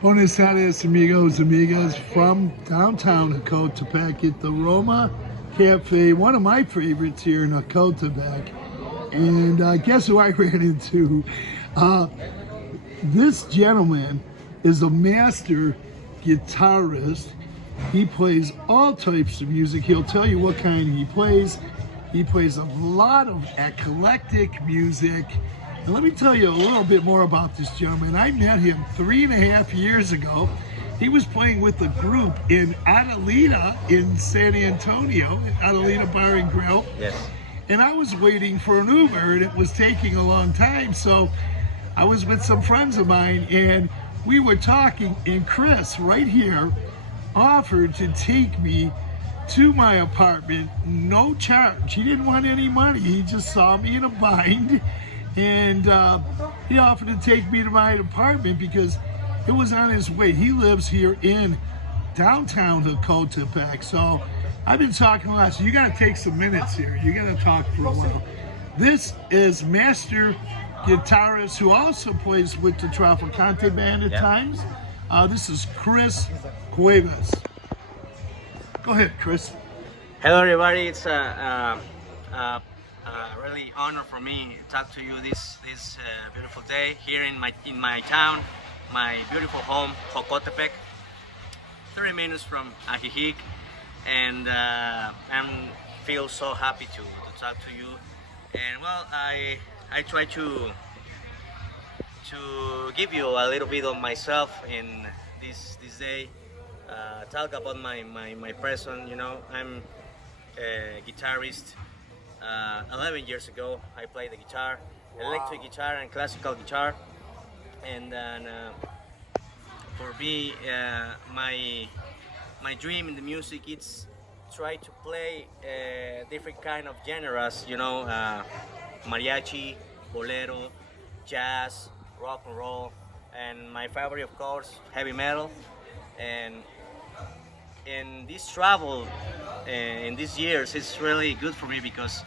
Buenos tardes, amigos, amigas, from downtown Jocotepec at the Roma Cafe, one of my favorites here in Jocotepec. And guess who I ran into? This gentleman is a master guitarist. He plays all types of music. He'll tell you what kind he plays. He plays a lot of eclectic music. And let me tell you a little bit more about this gentleman. I met him 3.5 years ago. He was playing with a group in Adelita in San Antonio, Adelita Bar and Grill. Yes. And I was waiting for an Uber and it was taking a long time. So I was with some friends of mine and we were talking, and Chris right here offered to take me to my apartment, no charge. He didn't want any money. He just saw me in a bind. And he offered to take me to my apartment because it was on his way. He lives here in downtown Jocotepec. So I've been talking a lot. So you got to take some minutes here. You got to talk for a while. This is master guitarist who also plays with the Trafficante band at times. This is Chris Cuevas. Go ahead, Chris. Hello, everybody. It's really honor for me to talk to you this beautiful day here in my town, my beautiful home, Jocotepec, 30 minutes from Ajijic, and I feel so happy to talk to you. And well, I try to give you a little bit of myself in this day. Talk about my person. You know, I'm a guitarist. 11 years ago I played the guitar, electric guitar and classical guitar, and then for me my dream in the music is try to play different kind of genres, you know, mariachi, bolero, jazz, rock and roll, and my favorite of course heavy metal. And in this travel in these years it's really good for me because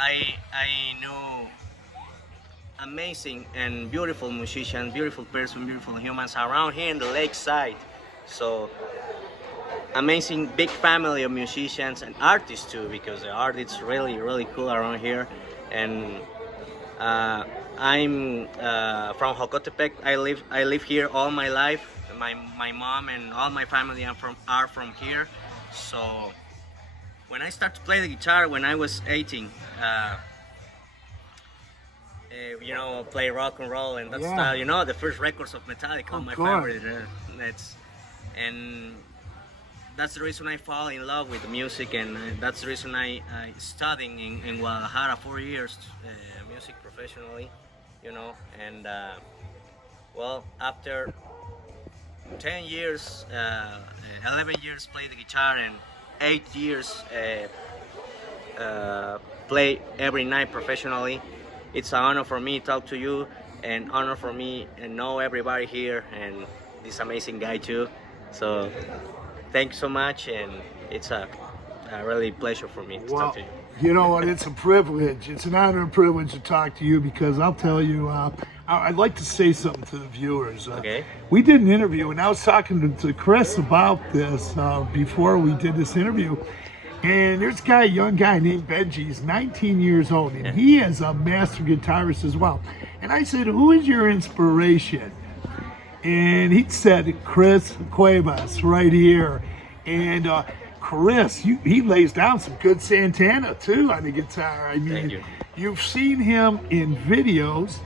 I know amazing and beautiful musicians, beautiful person, beautiful humans around here in the Lakeside. So amazing big family of musicians and artists too, because the art is really cool around here. And I'm from Jocotepec. I live here all my life. My mom and all my family are from here. So when I started to play the guitar when I was 18, you know, play rock and roll and that style, you know, the first records of Metallica, my favorite. And that's the reason I fall in love with the music, and that's the reason I studying in Guadalajara 4 years music professionally, you know. And well, after 10 years, 11 years play the guitar, and 8 years play every night professionally. It's an honor for me to talk to you, and honor for me and know everybody here and this amazing guy too. So thanks so much, and it's a really pleasure for me to talk to you. You know what, it's a privilege. It's an honor and privilege to talk to you because I'll tell you, I'd like to say something to the viewers. Okay. We did an interview, and I was talking to Chris about this before we did this interview. And there's a young guy named Benji. He's 19 years old, and he is a master guitarist as well. And I said, who is your inspiration? And he said, Chris Cuevas, right here. And Chris, he lays down some good Santana too on the guitar. I mean, you've seen him in videos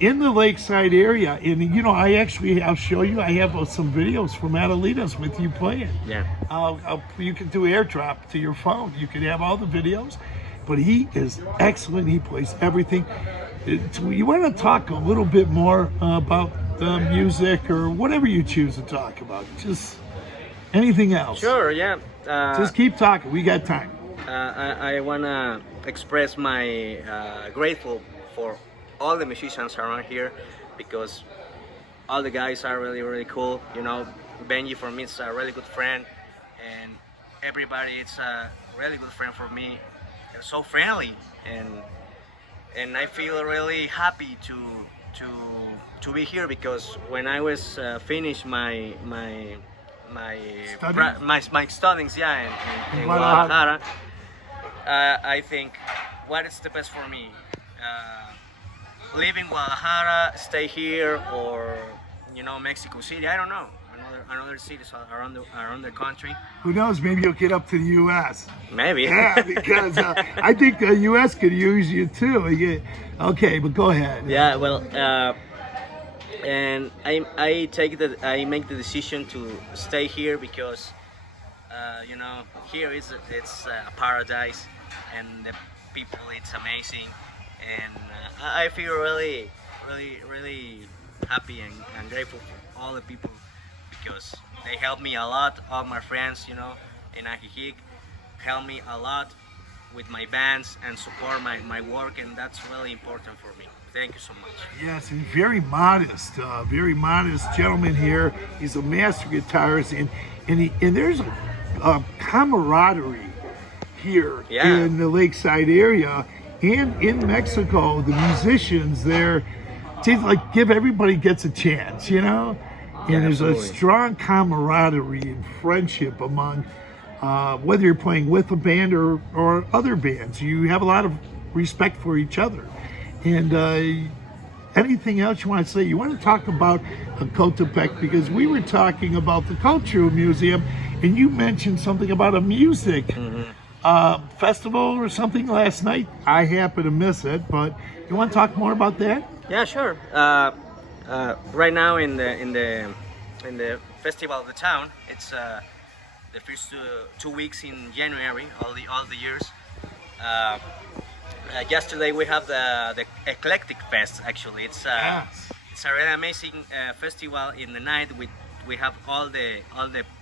in the Lakeside area, and you know, I'll show you. I have some videos from Adelitas with you playing. Yeah. You can do airdrop to your phone. You can have all the videos, but he is excellent. He plays everything. You want to talk a little bit more about the music or whatever you choose to talk about? Just anything else? Sure. Yeah. Just keep talking. We got time. I wanna express my grateful for all the musicians around here, because all the guys are really cool. You know, Benji for me is a really good friend, and everybody it's a really good friend for me. They're so friendly, and I feel really happy to to be here because when I was finished my Studies? my studies, yeah, in Guadalajara. Guadalajara, I think what is the best for me? Live in Guadalajara, stay here, or Mexico City. I don't know. Another cities around the country. Who knows? Maybe you'll get up to the U.S. Maybe. Yeah, because I think the U.S. could use you too. Okay, but go ahead. Yeah. Well, and I make the decision to stay here because here it's a paradise, and the people it's amazing, and I feel really happy and grateful for all the people because they help me a lot. All my friends, in Ajijic, help me a lot with my bands and support my work, and that's really important for me. Thank you so much. Yes, and very modest gentleman here. He's a master guitarist, and there's a camaraderie here in the Lakeside area and in Mexico. The musicians there, seems like everybody gets a chance, and there's a strong camaraderie and friendship among whether you're playing with a band or other bands. You have a lot of respect for each other. And anything else you want to say? You want to talk about Jocotepec because we were talking about the Cultural Museum, and you mentioned something about a music festival or something last night. I happen to miss it, but you want to talk more about that? Yeah, sure. Right now in the festival of the town, it's the first 2 weeks in January, all the years. Yesterday we have the Eclectic Fest. Actually, it's a really amazing festival. In the night we have all the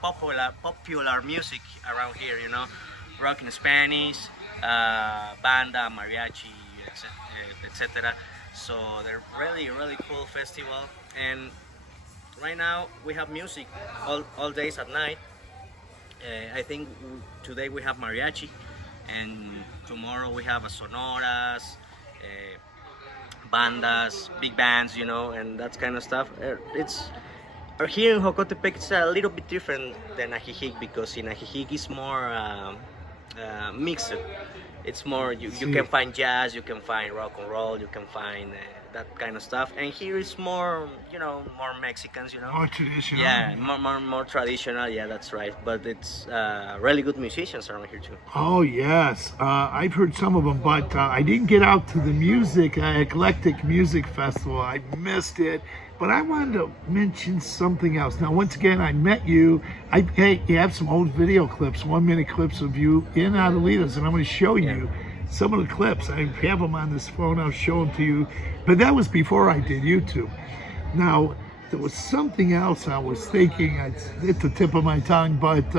popular music around here. Rock in Spanish, banda, mariachi, etc. So they're really cool festival. And right now we have music all days at night. I think today we have mariachi, and tomorrow we have sonoras, bandas, big bands, and that kind of stuff. Here in Jocotepec, it's a little bit different than Ajijic because in Ajijic it's more mixed. It's more you can find jazz, you can find rock and roll, you can find that kind of stuff. And here it's more, more Mexicans, More traditional. Yeah, more traditional. Yeah, that's right. But it's really good musicians around here too. Oh yes, I've heard some of them, but I didn't get out to the Eclectic Music Festival. I missed it. But I wanted to mention something else. Now, once again, I met you. You have some old video clips, 1 minute clips of you in Adelitas, and I'm going to show you some of the clips. I have them on this phone. I'll show them to you. But that was before I did YouTube. Now, there was something else I was thinking. It's at the tip of my tongue, but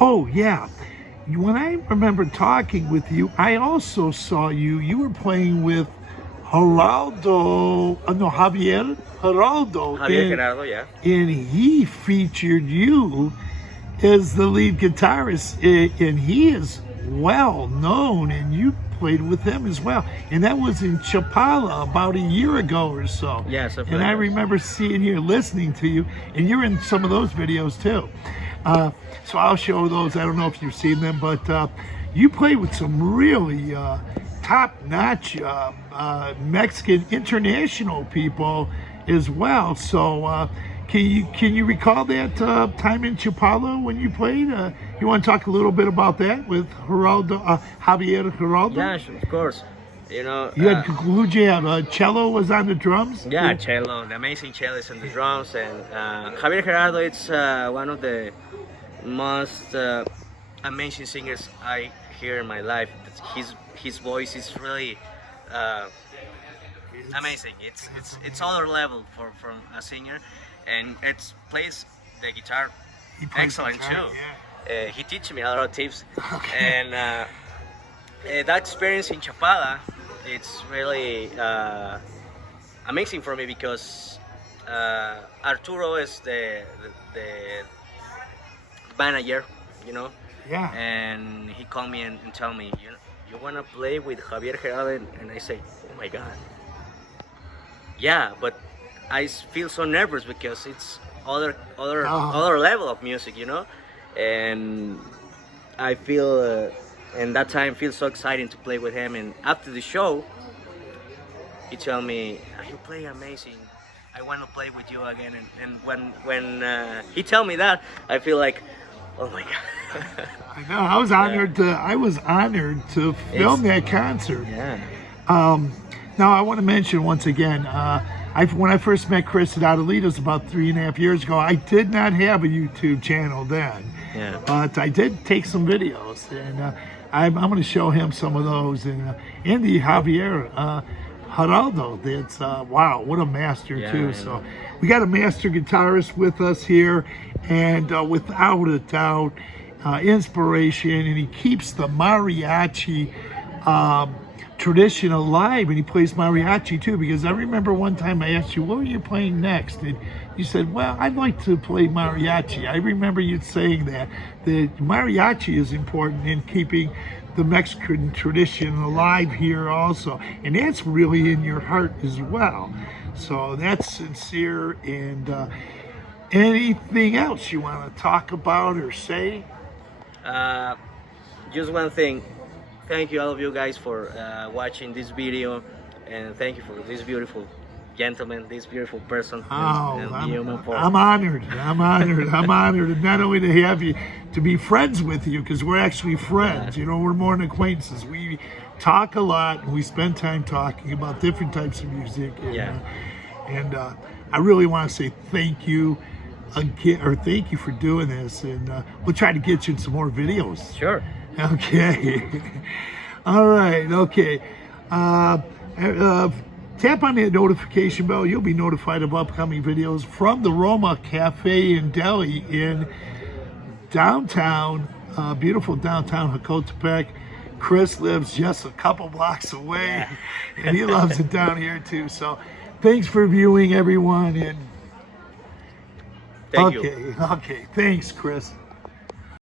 oh yeah. When I remember talking with you, I also saw you were playing with Javier Gerardo. Javier Gerardo, yeah. And he featured you as the lead guitarist, and he is well known, and you played with him as well. And that was in Chapala about a year ago or so. Yes, and I remember seeing you, listening to you, and you're in some of those videos too. So I'll show those. I don't know if you've seen them, but you played with some really top-notch Mexican international people as well. So can you recall that time in Chapala when you played? You want to talk a little bit about that with Javier Gerardo? Yeah, of course. Who'd you have? Cello was on the drums? Yeah, cello, the amazing cellist on the drums, and Javier Gerardo is one of the most amazing singers I hear in my life. His voice is really amazing. It's other level from a singer, and it plays the guitar excellent too. Yeah. He teaches me a lot of tips, and that experience in Chapala, it's really amazing for me because Arturo is the manager, Yeah. and he called me and told me, you want to play with Javier Gerardo? And I say, oh my God. Yeah, but feel so nervous because it's other Uh-huh. level of music, you know, and I feel and that time feels so exciting to play with him. And after the show, he told me, "You play amazing. I want to play with you again." And when he told me that, I feel like, oh my god. I know. I was honored to. I was honored to film that concert. Yeah. Now I want to mention once again. When I first met Chris at Adelitas about 3.5 years ago, I did not have a YouTube channel then. Yeah. But I did take some videos, and I'm going to show him some of those. And Andy Javier Geraldo, that's wow, what a master too. So we got a master guitarist with us here, and without a doubt, inspiration, and he keeps the mariachi tradition alive, and he plays mariachi too. Because I remember one time I asked you, what were you playing next? And you said, well, I'd like to play mariachi. I remember you saying that mariachi is important in keeping the Mexican tradition alive here also, and that's really in your heart as well. So that's sincere. And anything else you want to talk about or say? Just one thing. Thank you all of you guys for watching this video, and thank you for this beautiful gentleman, this beautiful person. I'm honored. I'm honored. I'm honored, and not only to have you, to be friends with you, because we're actually friends. You know, we're more than acquaintances. We talk a lot, and we spend time talking about different types of music. And I really want to say thank you again, or thank you for doing this, and we'll try to get you in some more videos. Sure. Okay. All right. Okay. Tap on the notification bell. You'll be notified of upcoming videos from the Roma Cafe and Deli in downtown, beautiful downtown Jocotepec. Chris lives just a couple blocks away, and he loves it down here too. So thanks for viewing, everyone. And Thank you. Okay. Thanks, Chris.